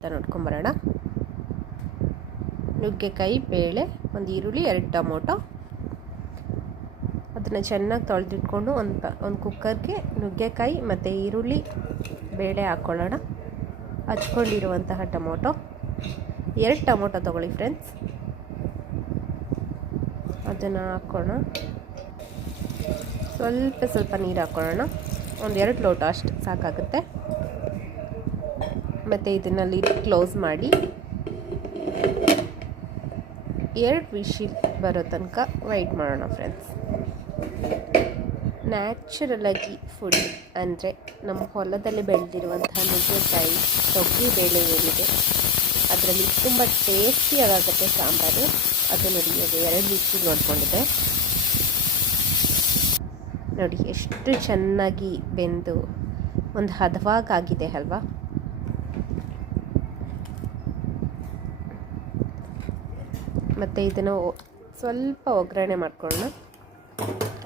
ಅಂತ ನೋಡ್ಕೊಂಬರೋಣ. ನುಗ್ಗೆಕಾಯಿ, ಬೇಳೆ, ಒಂದು ಈರುಳ್ಳಿ, ಎರಡು ಟೊಮೊಟೊ. ಅದನ್ನು ಚೆನ್ನಾಗಿ ತೊಳೆದಿಟ್ಕೊಂಡು ಒಂದು ಒಂದು ಕುಕ್ಕರ್ಗೆ ನುಗ್ಗೆಕಾಯಿ ಮತ್ತು ಈರುಳ್ಳಿ, ಬೇಳೆ ಹಾಕ್ಕೊಳ್ಳೋಣ ಹಚ್ಕೊಂಡಿರುವಂತಹ ಟೊಮೊಟೊ. ಎರಡು ಟೊಮೊಟೊ ತೊಗೊಳ್ಳಿ ಫ್ರೆಂಡ್ಸ್. ಅದನ್ನು ಹಾಕ್ಕೊಳ್ಳೋಣ ಸ್ವಲ್ಪ ಸ್ವಲ್ಪ ನೀರು ಹಾಕ್ಕೊಳ್ಳೋಣ ಒಂದು ಎರಡು ಲೋಟ ಅಷ್ಟು ಸಾಕಾಗುತ್ತೆ. ಮತ್ತು ಇದನ್ನು ಲಿಡ್ ಕ್ಲೋಸ್ ಮಾಡಿ. ಎರಡು ವಿಶಿಲ್ ಬರೋ ತನಕ ವೈಟ್ ಮಾಡೋಣ ಫ್ರೆಂಡ್ಸ್ ನ್ಯಾಚುರಲಾಗಿ ಫುಡ್ ಅಂದರೆ ನಮ್ಮ ಹೊಲದಲ್ಲಿ ಬೆಳೆದಿರುವಂತಹ ನುಗ್ಗೆಕಾಯಿ ತೊಗರಿ ಬೇಳೆ ಏನಿದೆ, ಅದರಲ್ಲಿ ತುಂಬ ಟೇಸ್ಟಿಯಾಗುತ್ತೆ ಸಾಂಬಾರು. ಅದು ನೋಡಿ ಅದು ಎರಡು ರೀತಿ ನೋಡಿಕೊಂಡಿದೆ ನೋಡಿ, ಎಷ್ಟು ಚೆನ್ನಾಗಿ ಬೆಂದು ಒಂದು ಹದವಾಗಾಗಿದೆ ಅಲ್ವಾ? ಮತ್ತು ಇದನ್ನು ಸ್ವಲ್ಪ ಒಗ್ಗರಣೆ ಮಾಡ್ಕೊಳ್ಳೋಣ.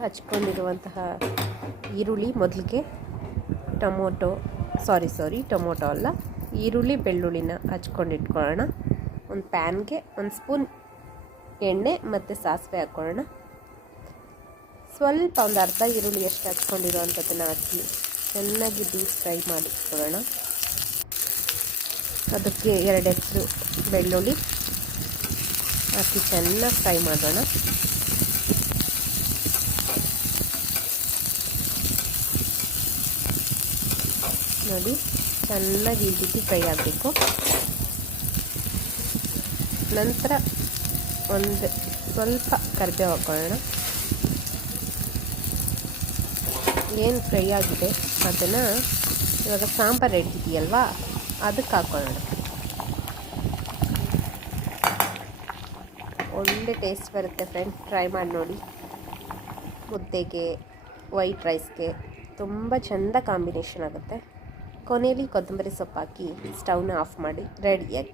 ಹಚ್ಕೊಂಡಿರುವಂತಹ ಈರುಳ್ಳಿ ಮೊದಲಿಗೆ ಟೊಮೊಟೊ ಸಾರಿ ಸಾರಿ ಟೊಮೊಟೊ ಅಲ್ಲ, ಈರುಳ್ಳಿ ಬೆಳ್ಳುಳ್ಳಿನ ಹಚ್ಕೊಂಡಿಟ್ಕೊಳ್ಳೋಣ. ಒಂದು ಪ್ಯಾನ್ಗೆ ಒಂದು ಸ್ಪೂನ್ ಎಣ್ಣೆ ಮತ್ತು ಸಾಸಿವೆ ಹಾಕ್ಕೊಳ್ಳೋಣ. ಸ್ವಲ್ಪ ಒಂದು ಅರ್ಧ ಈರುಳ್ಳಿ ಎಷ್ಟು ಹಚ್ಕೊಂಡಿರುವಂಥದ್ದನ್ನು ಹಾಕಿ ಚೆನ್ನಾಗಿ ಡೀಪ್ ಫ್ರೈ ಮಾಡಿಟ್ಕೊಳ್ಳೋಣ. ಅದಕ್ಕೆ ಎರಡು ಹೆಸರು ಬೆಳ್ಳುಳ್ಳಿ ಹಾಕಿ ಚೆನ್ನಾಗಿ ಫ್ರೈ ಮಾಡೋಣ. ನೋಡಿ, ಚೆನ್ನಾಗಿ ಈ ರೀತಿ ಫ್ರೈ ಆಗಬೇಕು. ನಂತರ ಒಂದು ಸ್ವಲ್ಪ ಕರಿಬೇವು ಹಾಕ್ಕೊಳ್ಳೋಣ ಏನು ಫ್ರೈ ಆಗಿದೆ, ಅದನ್ನು ಇವಾಗ ಸಾಂಬಾರು ಇಟ್ಟಿದೆಯಲ್ವಾ ಅದಕ್ಕೆ ಹಾಕ್ಕೊಳ್ಳೋಣ ಒಳ್ಳೆ ಟೇಸ್ಟ್ ಬರುತ್ತೆ ಫ್ರೆಂಡ್ಸ್ ಟ್ರೈ ಮಾಡಿ ನೋಡಿ. ಮುದ್ದೆಗೆ ವೈಟ್ ರೈಸ್ಗೆ ತುಂಬ ಚೆಂದ ಕಾಂಬಿನೇಷನ್ ಆಗುತ್ತೆ. ಕೊನೆಯಲ್ಲಿ ಕೊತ್ತಂಬರಿ ಸೊಪ್ಪು ಹಾಕಿ ಸ್ಟವ್ನ ಆಫ್ ಮಾಡಿ ರೆಡಿಯಾಗಿ